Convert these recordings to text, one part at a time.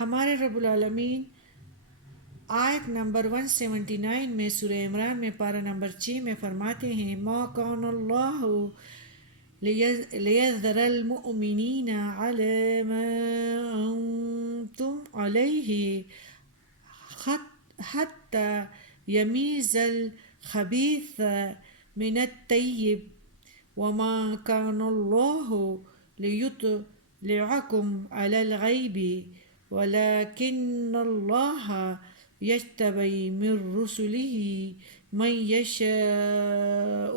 ہمارے رب العالمین آیت نمبر 179 میں سورہ عمران میں پارہ نمبر 6 میں فرماتے ہیں ما کان اللہ لیذر المؤمنین علی ما انتم علیہ حتی یمیز الخبیث من الطیب وما كان الله ليطلعكم على الغيب ولكن الله يجتبي من رسله من يشاء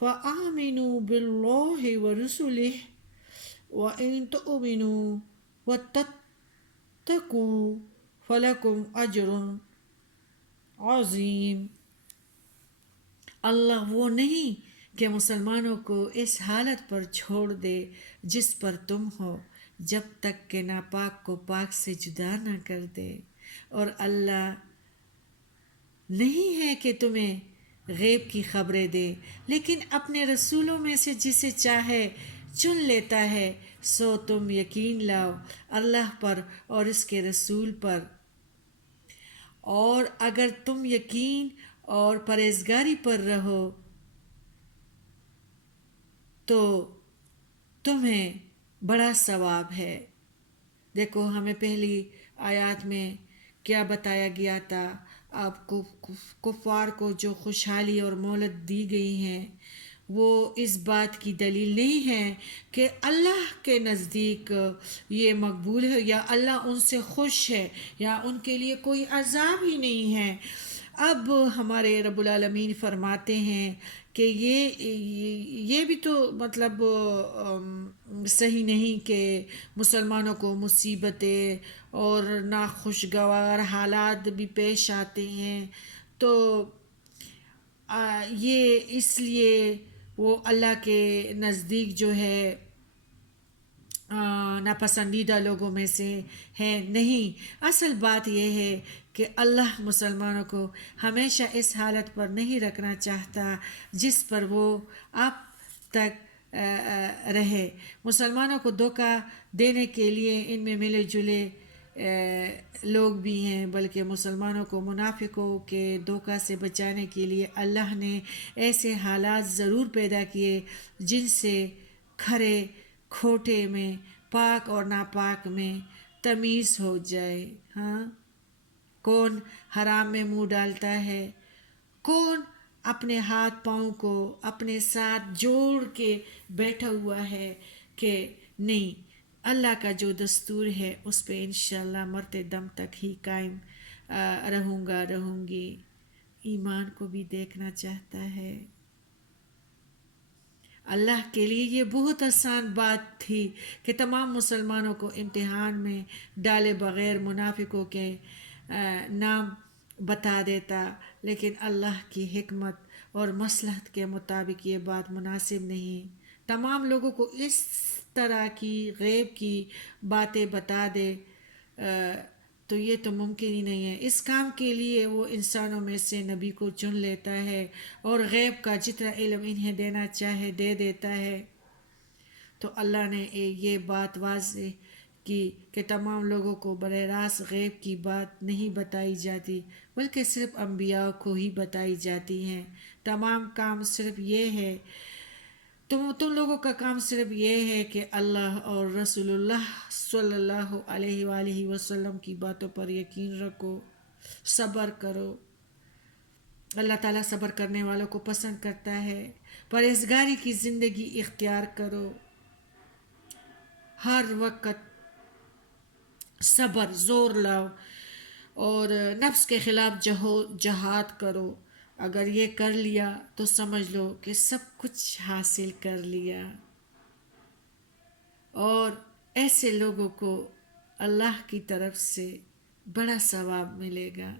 فآمنوا بالله ورسله وإن تؤمنوا وتتقوا فلكم أجر عظيم۔ اللہ وہ نہیں کہ مسلمانوں کو اس حالت پر چھوڑ دے جس پر تم ہو جب تک کہ ناپاک کو پاک سے جدا نہ کر دے، اور اللہ نہیں ہے کہ تمہیں غیب کی خبریں دے لیکن اپنے رسولوں میں سے جسے چاہے چن لیتا ہے، سو تم یقین لاؤ اللہ پر اور اس کے رسول پر، اور اگر تم یقین اور پرہیزگاری پر رہو تو تمہیں بڑا ثواب ہے۔ دیکھو ہمیں پہلی آیات میں کیا بتایا گیا تھا، آپ کو کفار کو جو خوشحالی اور مہلت دی گئی ہیں وہ اس بات کی دلیل نہیں ہے کہ اللہ کے نزدیک یہ مقبول ہے یا اللہ ان سے خوش ہے یا ان کے لیے کوئی عذاب ہی نہیں ہے۔ اب ہمارے رب العالمین فرماتے ہیں کہ یہ بھی تو مطلب صحیح نہیں کہ مسلمانوں کو مصیبتیں اور ناخوشگوار حالات بھی پیش آتے ہیں، تو یہ اس لیے وہ اللہ کے نزدیک جو ہے ناپسندیدہ لوگوں میں سے ہے نہیں۔ اصل بات یہ ہے کہ اللہ مسلمانوں کو ہمیشہ اس حالت پر نہیں رکھنا چاہتا جس پر وہ اب تک رہے۔ مسلمانوں کو دھوکہ دینے کے لیے ان میں ملے جلے لوگ بھی ہیں، بلکہ مسلمانوں کو منافقوں کے دھوکہ سے بچانے کے لیے اللہ نے ایسے حالات ضرور پیدا کیے جن سے کھرے کھوٹے میں، پاک اور ناپاک میں تمیز ہو جائے۔ ہاں، کون حرام میں منہ ڈالتا ہے، کون اپنے ہاتھ پاؤں کو اپنے ساتھ جوڑ کے بیٹھا ہوا ہے کہ نہیں اللہ کا جو دستور ہے اس پہ انشاءاللہ مرتے دم تک ہی قائم رہوں گی، ایمان کو بھی دیکھنا چاہتا ہے۔ اللہ کے لیے یہ بہت آسان بات تھی کہ تمام مسلمانوں کو امتحان میں ڈالے بغیر منافقوں کے نام بتا دیتا، لیکن اللہ کی حکمت اور مصلحت کے مطابق یہ بات مناسب نہیں۔ تمام لوگوں کو اس طرح کی غیب کی باتیں بتا دے تو یہ تو ممکن ہی نہیں ہے۔ اس کام کے لیے وہ انسانوں میں سے نبی کو چن لیتا ہے اور غیب کا جتنا علم انہیں دینا چاہے دے دیتا ہے۔ تو اللہ نے یہ بات واضح کی کہ تمام لوگوں کو براہ راست غیب کی بات نہیں بتائی جاتی بلکہ صرف انبیاء کو ہی بتائی جاتی ہیں۔ تمام کام صرف یہ ہے، تم لوگوں کا کام صرف یہ ہے کہ اللہ اور رسول اللہ صلی اللہ علیہ وآلہ وسلم کی باتوں پر یقین رکھو، صبر کرو۔ اللہ تعالیٰ صبر کرنے والوں کو پسند کرتا ہے۔ پرہیزگاری کی زندگی اختیار کرو، ہر وقت صبر زور لاؤ اور نفس کے خلاف جہاد کرو۔ اگر یہ کر لیا تو سمجھ لو کہ سب کچھ حاصل کر لیا، اور ایسے لوگوں کو اللہ کی طرف سے بڑا ثواب ملے گا۔